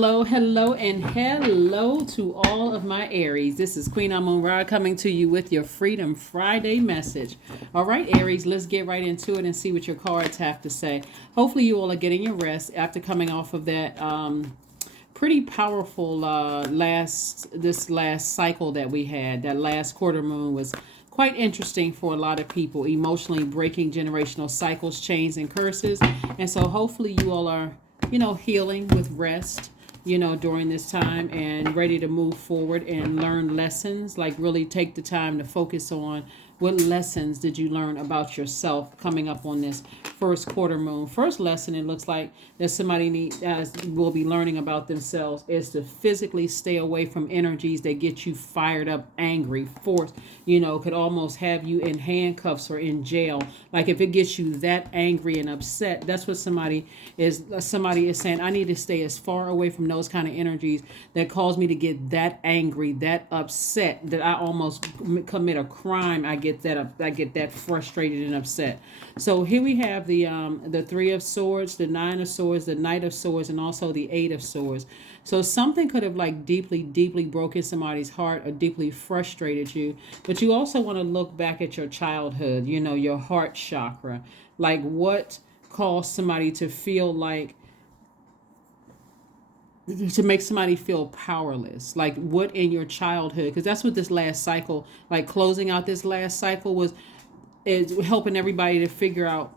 Hello, hello, and hello to all of my Aries. This is Queen Amun Ra coming to you with your Freedom Friday message. All right, Aries, let's get right into it and see what your cards have to say. Hopefully, you all are getting your rest after coming off of that pretty powerful last cycle that we had. That last quarter moon was quite interesting for a lot of people, emotionally breaking generational cycles, chains, and curses. And so, hopefully, you all are healing with rest during this time and ready to move forward and learn lessons. Like, really take the time to focus on what lessons did you learn about yourself coming up on this first quarter moon. First lesson, it looks like that somebody will be learning about themselves is to physically stay away from energies that get you fired up, angry, forced, could almost have you in handcuffs or in jail. Like, if it gets you that angry and upset, that's what somebody is saying. I need to stay as far away from those kind of energies that cause me to get that angry, that upset, that I almost commit a crime. I get that frustrated and upset. So here we have the Three of Swords, the Nine of Swords, the Knight of Swords, and also the Eight of Swords. So something could have like deeply broken somebody's heart or deeply frustrated you. But you also want to look back at your childhood, your heart chakra. Like, what caused somebody to feel like, to make somebody feel powerless? Like, what in your childhood? Because that's what this last cycle, like closing out this last cycle, is helping everybody to figure out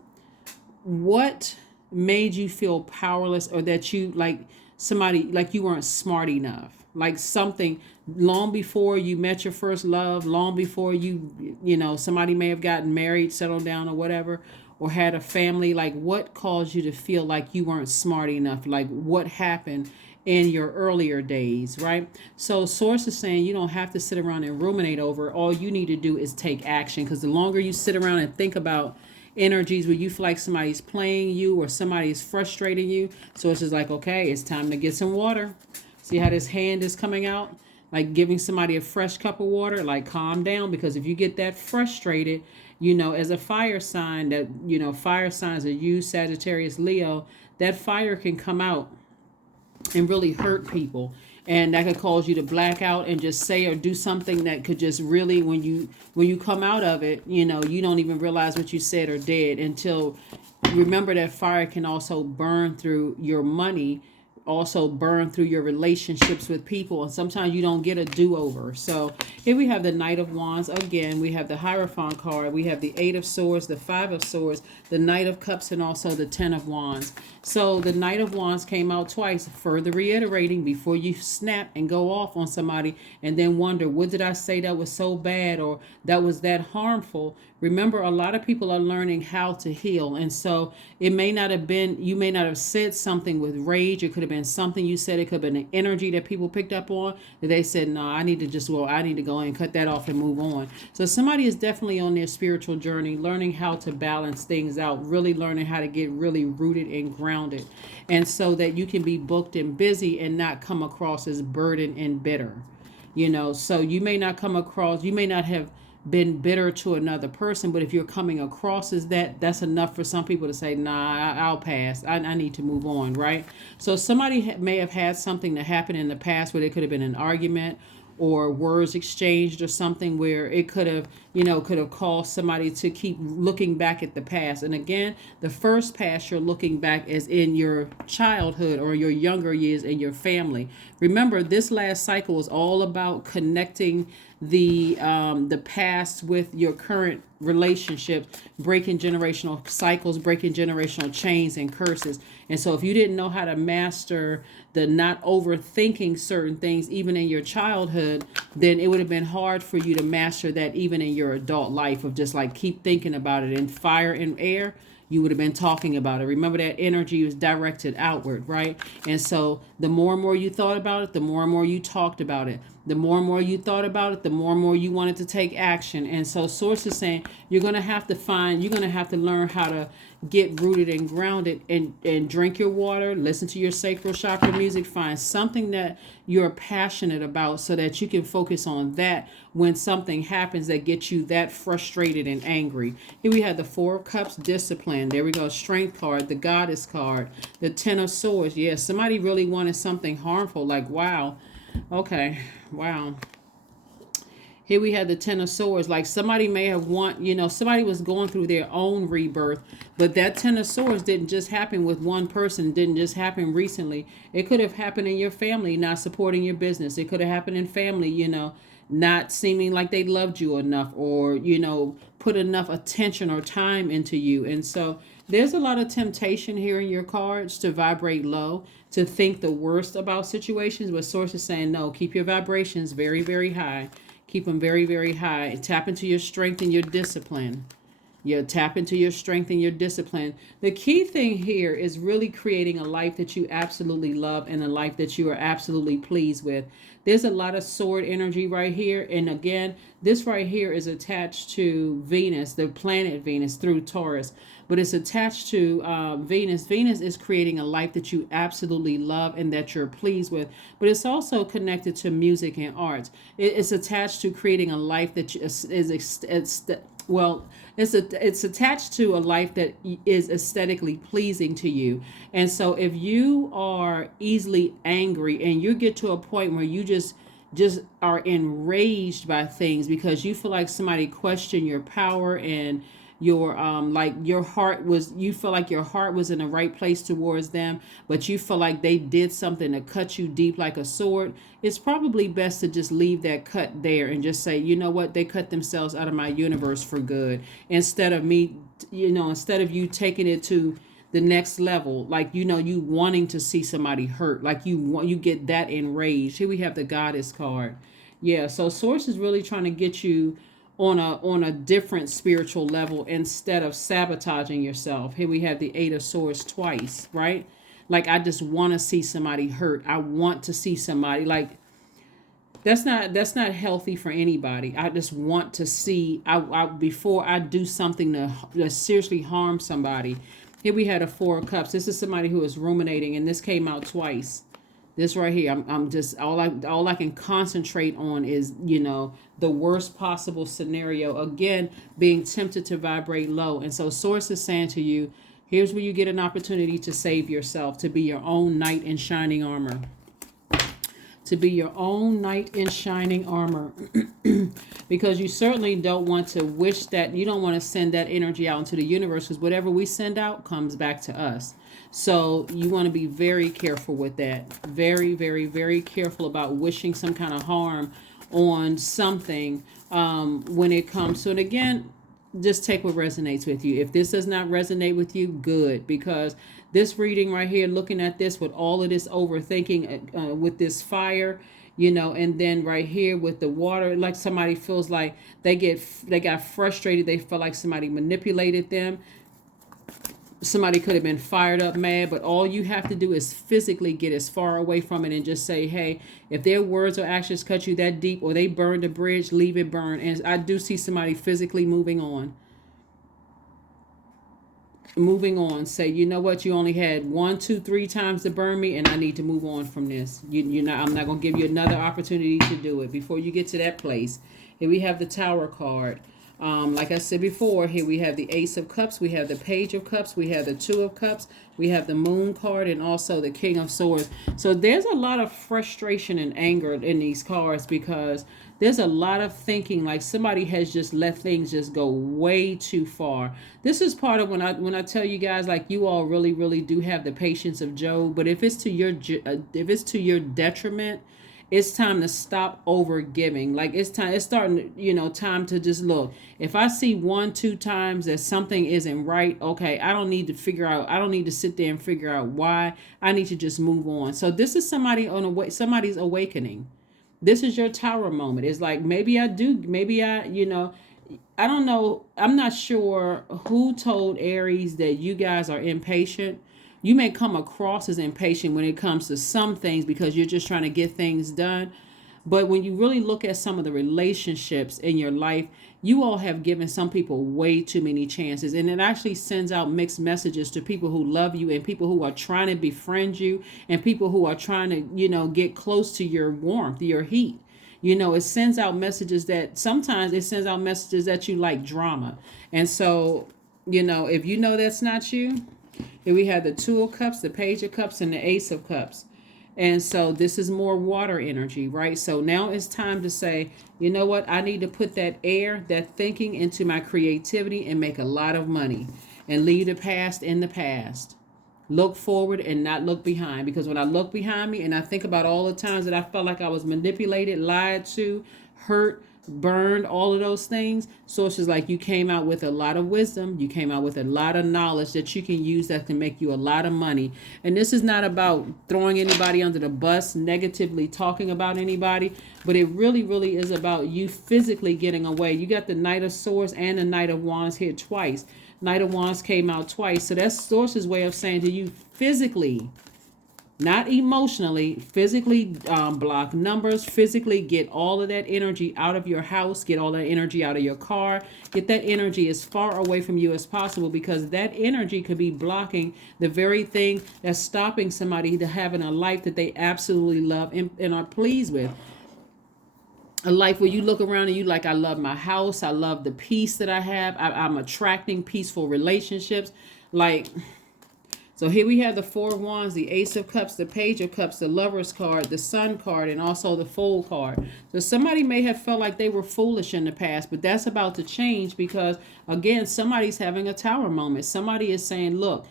what made you feel powerless, or that you like somebody, like you weren't smart enough. Like, something long before you met your first love, long before somebody may have gotten married, settled down, or whatever, or had a family. Like, what caused you to feel like you weren't smart enough? Like, what happened in your earlier days, right? So source is saying you don't have to sit around and ruminate over. All you need to do is take action, because the longer you sit around and think about energies where you feel like somebody's playing you or somebody's frustrating you, so it's just like, okay, it's time to get some water. See how this hand is coming out? Like giving somebody a fresh cup of water. Like, calm down, because if you get that frustrated, as a fire sign, that fire signs are you, Sagittarius, Leo, that fire can come out and really hurt people, and that could cause you to black out and just say or do something that could just really, when you come out of it, you don't even realize what you said or did. Until, remember that fire can also burn through your money, also burn through your relationships with people, and sometimes you don't get a do-over. So here we have the Knight of Wands again. We have the Hierophant card. We have the Eight of Swords, the Five of Swords, the Knight of Cups, and also the Ten of Wands. So the Knight of Wands came out twice, further reiterating, before you snap and go off on somebody and then wonder, what did I say that was so bad, or that was that harmful? Remember, a lot of people are learning how to heal. And so it may not have been, you may not have said something with rage. It could have been something you said. It could have been an energy that people picked up on, that they said, no, I need to go and cut that off and move on. So somebody is definitely on their spiritual journey, learning how to balance things out, really learning how to get really rooted and grounded. And so that you can be booked and busy and not come across as burdened and bitter. So you may not have been bitter to another person, but if you're coming across as that's enough for some people to say, nah, I'll pass. I need to move on, right? So somebody may have had something that happened in the past where there could have been an argument or words exchanged or something where it could have caused somebody to keep looking back at the past. And again, the first past you're looking back as in your childhood or your younger years in your family. Remember, this last cycle is all about connecting the past with your current relationship, breaking generational cycles, breaking generational chains and curses. And so if you didn't know how to master the not overthinking certain things even in your childhood, then it would have been hard for you to master that even in your adult life, of just like keep thinking about it. In fire and air, you would have been talking about it. Remember, that energy was directed outward, right? And so the more and more you thought about it, the more and more you talked about it. The more and more you thought about it, the more and more you wanted to take action. And so Source is saying you're going to have to you're going to have to learn how to get rooted and grounded, and drink your water, listen to your sacral chakra music, find something that you're passionate about so that you can focus on that when something happens that gets you that frustrated and angry. Here we have the Four of Cups, discipline. There we go, Strength card, the Goddess card, the Ten of Swords. Yeah, somebody really wanted something harmful, like, wow. Okay, wow. Here we have the Ten of Swords. Like somebody may have somebody was going through their own rebirth, but that Ten of Swords didn't just happen with one person, didn't just happen recently. It could have happened in your family not supporting your business. It could have happened in family, not seeming like they loved you enough, or, put enough attention or time into you. And so there's a lot of temptation here in your cards to vibrate low, to think the worst about situations, but Source is saying, no, keep your vibrations very, very high. Keep them very, very high. Tap into your strength and your discipline. Tap into your strength and your discipline. The key thing here is really creating a life that you absolutely love and a life that you are absolutely pleased with. There's a lot of sword energy right here. And again, this right here is attached to Venus, the planet Venus, through Taurus. But it's attached to Venus. Venus is creating a life that you absolutely love and that you're pleased with. But it's also connected to music and arts. It's attached to creating a life that it's attached to a life that is aesthetically pleasing to you. And so if you are easily angry and you get to a point where you just are enraged by things because you feel like somebody questioned your power, and your you feel like your heart was in the right place towards them, but you feel like they did something to cut you deep like a sword, it's probably best to just leave that cut there and just say, you know what, they cut themselves out of my universe for good, instead of you taking it to the next level, like, you wanting to see somebody hurt, like you get that enraged. Here we have the Goddess card. Yeah, so Source is really trying to get you on a different spiritual level instead of sabotaging yourself. Here we have the Eight of Swords twice, right? Like, I just want to see somebody hurt. I want to see somebody, like, that's not healthy for anybody. I just want to see, I before I do something to seriously harm somebody. Here we had a Four of Cups. This is somebody who is ruminating, and this came out twice. This right here, I'm just, all I can concentrate on is, the worst possible scenario. Again, being tempted to vibrate low. And so Source is saying to you, here's where you get an opportunity to save yourself, to be your own knight in shining armor. To be your own knight in shining armor. Because you certainly don't want to you don't want to send that energy out into the universe, because whatever we send out comes back to us. So you want to be very careful with that. Very, very, very careful about wishing some kind of harm on something when it comes to it. Again, just take what resonates with you. If this does not resonate with you, good, because this reading right here, looking at this with all of this overthinking, with this fire, and then right here with the water, like somebody feels like they got frustrated. They feel like somebody manipulated them. Somebody could have been fired up, mad, but all you have to do is physically get as far away from it and just say, hey, if their words or actions cut you that deep, or they burned a bridge, leave it burn. And I do see somebody physically moving on. Say, you know what, you only had 1, 2, 3 times to burn me, and I need to move on from this. I'm not going to give you another opportunity to do it before you get to that place. Here we have the Tower card. Like I said before, here we have the Ace of Cups, we have the Page of Cups, we have the Two of Cups, we have the Moon card, and also the King of Swords. So there's a lot of frustration and anger in these cards, because there's a lot of thinking like somebody has just let things just go way too far. This is part of when I tell you guys, like, you all really, really do have the patience of Job, but if it's to your detriment, it's time to stop over giving. Like, it's starting, time to just look. If I see 1, 2 times that something isn't right, okay, I don't need to sit there and figure out why. I need to just move on. So this is somebody's awakening. This is your Tower moment. It's like, I don't know. I'm not sure who told Aries that you guys are impatient. You may come across as impatient when it comes to some things because you're just trying to get things done. But when you really look at some of the relationships in your life, you all have given some people way too many chances. And it actually sends out mixed messages to people who love you and people who are trying to befriend you and people who are trying to, get close to your warmth, your heat. It sends out messages that sometimes it sends out messages that you like drama. And so, if you know that's not you, here we have the Two of Cups, the Page of Cups, and the Ace of Cups. And so this is more water energy, right? So now it's time to say, you know what? I need to put that air, that thinking into my creativity and make a lot of money and leave the past in the past. Look forward and not look behind. Because when I look behind me and I think about all the times that I felt like I was manipulated, lied to, hurt, burned, all of those things, sources like you came out with a lot of wisdom. You came out with a lot of knowledge that you can use that can make you a lot of money. And this is not about throwing anybody under the bus, negatively talking about anybody, but it really, really is about you physically getting away. You got the Knight of Swords and the Knight of Wands here twice. Knight of Wands came out twice. So that's source's way of saying to you physically, not emotionally, physically block numbers, physically get all of that energy out of your house, get all that energy out of your car, get that energy as far away from you as possible, because that energy could be blocking the very thing that's stopping somebody to having a life that they absolutely love and are pleased with. A life where you look around and you like, I love my house, I love the peace that I have, I'm attracting peaceful relationships. So here we have the Four of Wands, the Ace of Cups, the Page of Cups, the Lover's card, the Sun card, and also the Fool card. So somebody may have felt like they were foolish in the past, but that's about to change because, again, somebody's having a tower moment. Somebody is saying, look,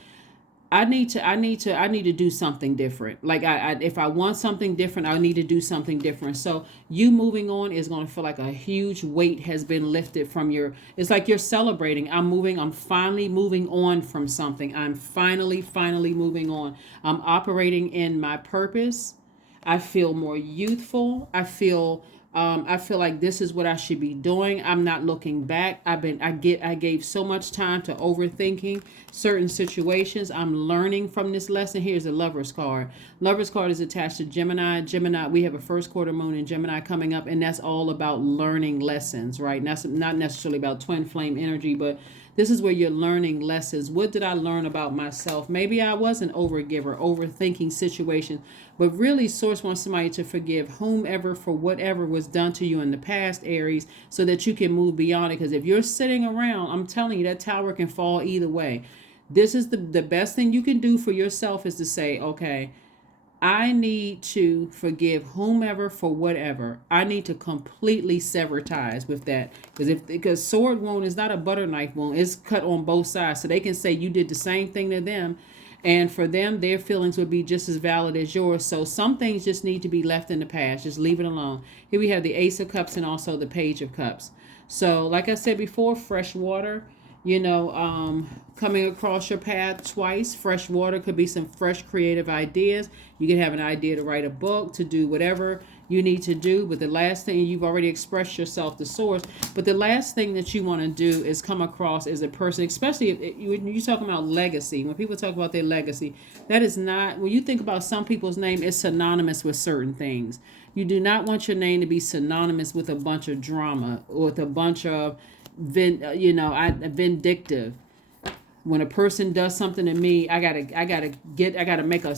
I need to do something different. Like if I want something different, I need to do something different. So you moving on is going to feel like a huge weight has been lifted from it's like you're celebrating. I'm finally moving on from something. I'm finally moving on. I'm operating in my purpose. I feel more youthful. I feel like this is what I should be doing. I'm not looking back. I gave so much time to overthinking certain situations. I'm learning from this lesson. Here's the Lover's card. Lover's card is attached to Gemini. Gemini, we have a first quarter moon in Gemini coming up, and that's all about learning lessons, right? And that's not necessarily about twin flame energy, but this is where you're learning lessons. What did I learn about myself? Maybe I was an overgiver, overthinking situations, but really Source wants somebody to forgive whomever for whatever was done to you in the past, Aries, so that you can move beyond it. Because if you're sitting around, I'm telling you, that tower can fall either way. This is the best thing you can do for yourself is to say, okay, I need to forgive whomever for whatever. I need to completely sever ties with that. Because sword wound is not a butter knife wound. It's cut on both sides. So they can say you did the same thing to them. And for them, their feelings would be just as valid as yours. So some things just need to be left in the past. Just leave it alone. Here we have the Ace of Cups and also the Page of Cups. So like I said before, fresh water. Coming across your path twice. Fresh water could be some fresh creative ideas. You could have an idea to write a book, to do whatever you need to do. But the last thing, you've already expressed yourself to Source. But the last thing that you want to do is come across as a person, especially if you're talking about legacy. When people talk about their legacy, that is not, when you think about some people's name, it's synonymous with certain things. You do not want your name to be synonymous with a bunch of drama or with a bunch of vindictive. When a person does something to me, I gotta make a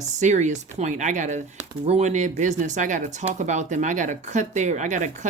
serious point. I gotta ruin their business. I gotta talk about them. I gotta cut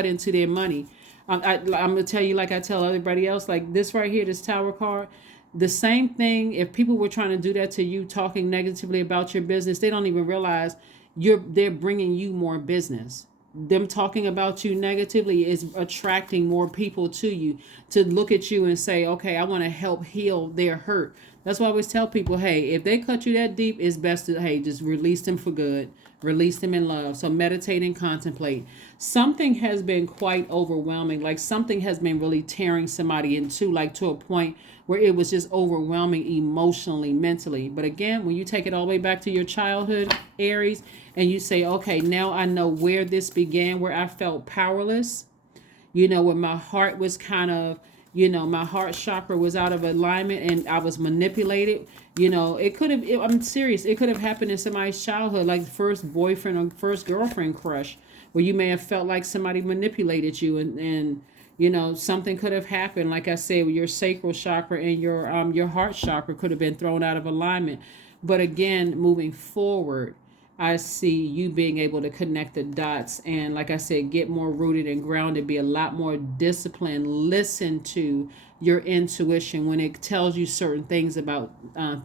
into their money. I'm gonna tell you, like I tell everybody else, like this right here, this Tower card. The same thing. If people were trying to do that to you, talking negatively about your business, they don't even realize they're bringing you more business. Them talking about you negatively is attracting more people to you to look at you and say, okay, I want to help heal their hurt. That's why I always tell people, hey, if they cut you that deep, it's best to, hey, just release them for good. Release them in love. So meditate and contemplate. Something has been quite overwhelming. Like something has been really tearing somebody in two, like to a point where it was just overwhelming emotionally, mentally. But again, when you take it all the way back to your childhood, Aries, and you say, okay, now I know where this began, where I felt powerless, when my heart was kind of, my heart chakra was out of alignment and I was manipulated. You know, it could have, I'm serious, it could have happened in somebody's childhood, like first boyfriend or first girlfriend crush, where you may have felt like somebody manipulated you, and you know, something could have happened. Like I said, your sacral chakra and your heart chakra could have been thrown out of alignment. But again, moving forward, I see you being able to connect the dots and, like I said, get more rooted and grounded, be a lot more disciplined, listen to your intuition when it tells you certain things about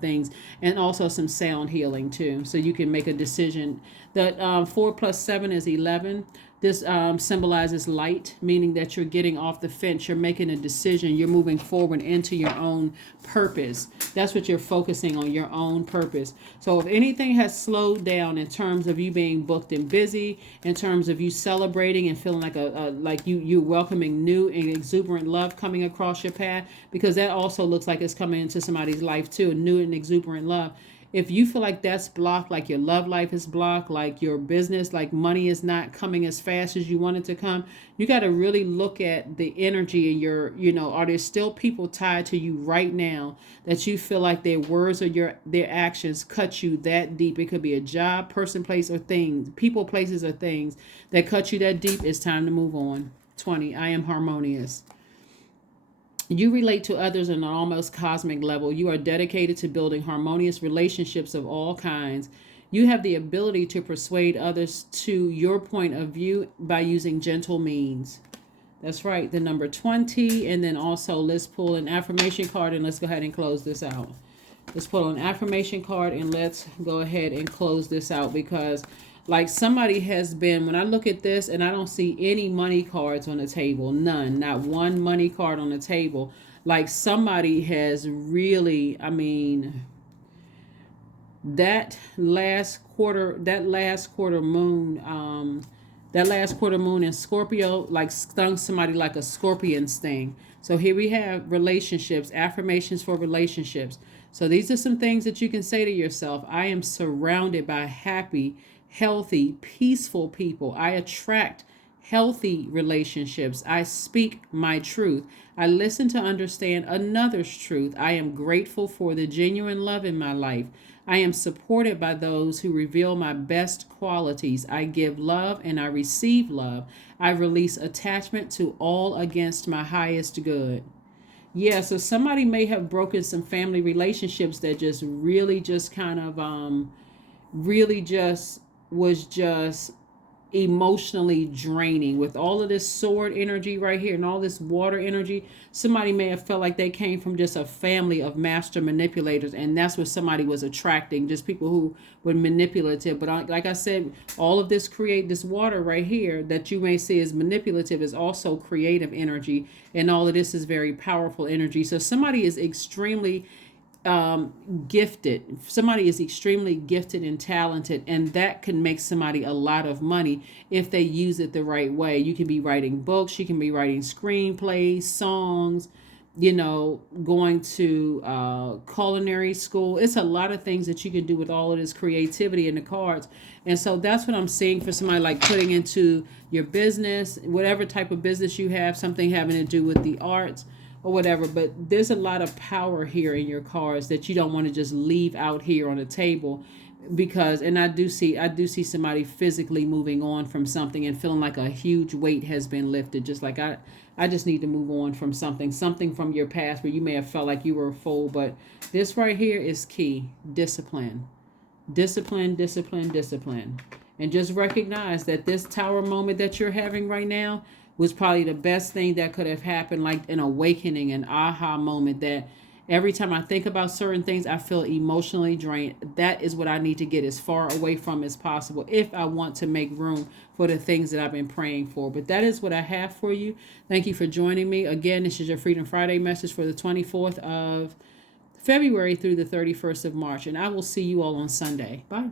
things, and also some sound healing too. So you can make a decision. That 4 plus 7 is 11. This symbolizes light, meaning that you're getting off the fence. You're making a decision. You're moving forward into your own purpose. That's what you're focusing on, your own purpose. So if anything has slowed down in terms of you being booked and busy, in terms of you celebrating and feeling like like you welcoming new and exuberant love coming across your path, because that also looks like it's coming into somebody's life too, new and exuberant love. If you feel like that's blocked, like your love life is blocked, like your business, like money is not coming as fast as you want it to come, you got to really look at the energy in your, you know, are there still people tied to you right now that you feel like their words or their actions cut you that deep? It could be a job, person, place, or things, people, places, or things that cut you that deep. It's time to move on. 20, I am harmonious. You relate to others on an almost cosmic level. You are dedicated to building harmonious relationships of all kinds. You have the ability to persuade others to your point of view by using gentle means. That's right, the number 20. And then also let's pull an affirmation card and let's go ahead and close this out. Let's pull an affirmation card and let's go ahead and close this out, because like somebody has been, when I look at this and I don't see any money cards on the table, none, not one money card on the table. Like somebody has really, I mean, that last quarter moon, that last quarter moon in Scorpio, like stung somebody like a scorpion sting. So here we have relationships, affirmations for relationships. So these are some things that you can say to yourself. I am surrounded by happy, healthy, peaceful people. I attract healthy relationships. I speak my truth. I listen to understand another's truth. I am grateful for the genuine love in my life. I am supported by those who reveal my best qualities. I give love and I receive love. I release attachment to all against my highest good. Yeah, so somebody may have broken some family relationships that just really just kind of really just was just emotionally draining with all of this sword energy right here and all this water energy. Somebody may have felt like they came from just a family of master manipulators, and that's what somebody was attracting, just people who were manipulative. But like I said, all of this water right here that you may see as manipulative is also creative energy, and all of this is very powerful energy. So somebody is extremely gifted. Somebody is extremely gifted and talented, and that can make somebody a lot of money if they use it the right way. You can be writing books, you can be writing screenplays, songs, you know, going to culinary school. It's a lot of things that you can do with all of this creativity in the cards. And so that's what I'm seeing for somebody, like putting into your business, whatever type of business you have, something having to do with the arts or whatever. But there's a lot of power here in your cards that you don't want to just leave out here on the table, because, and I do see somebody physically moving on from something and feeling like a huge weight has been lifted. Just like I just need to move on from something from your past where you may have felt like you were a fool. But this right here is key. Discipline. Discipline, discipline, discipline. And just recognize that this tower moment that you're having right now was probably the best thing that could have happened, like an awakening, an aha moment, that every time I think about certain things, I feel emotionally drained. That is what I need to get as far away from as possible if I want to make room for the things that I've been praying for. But that is what I have for you. Thank you for joining me. Again, this is your Freedom Friday message for the 24th of February through the 31st of March. And I will see you all on Sunday. Bye.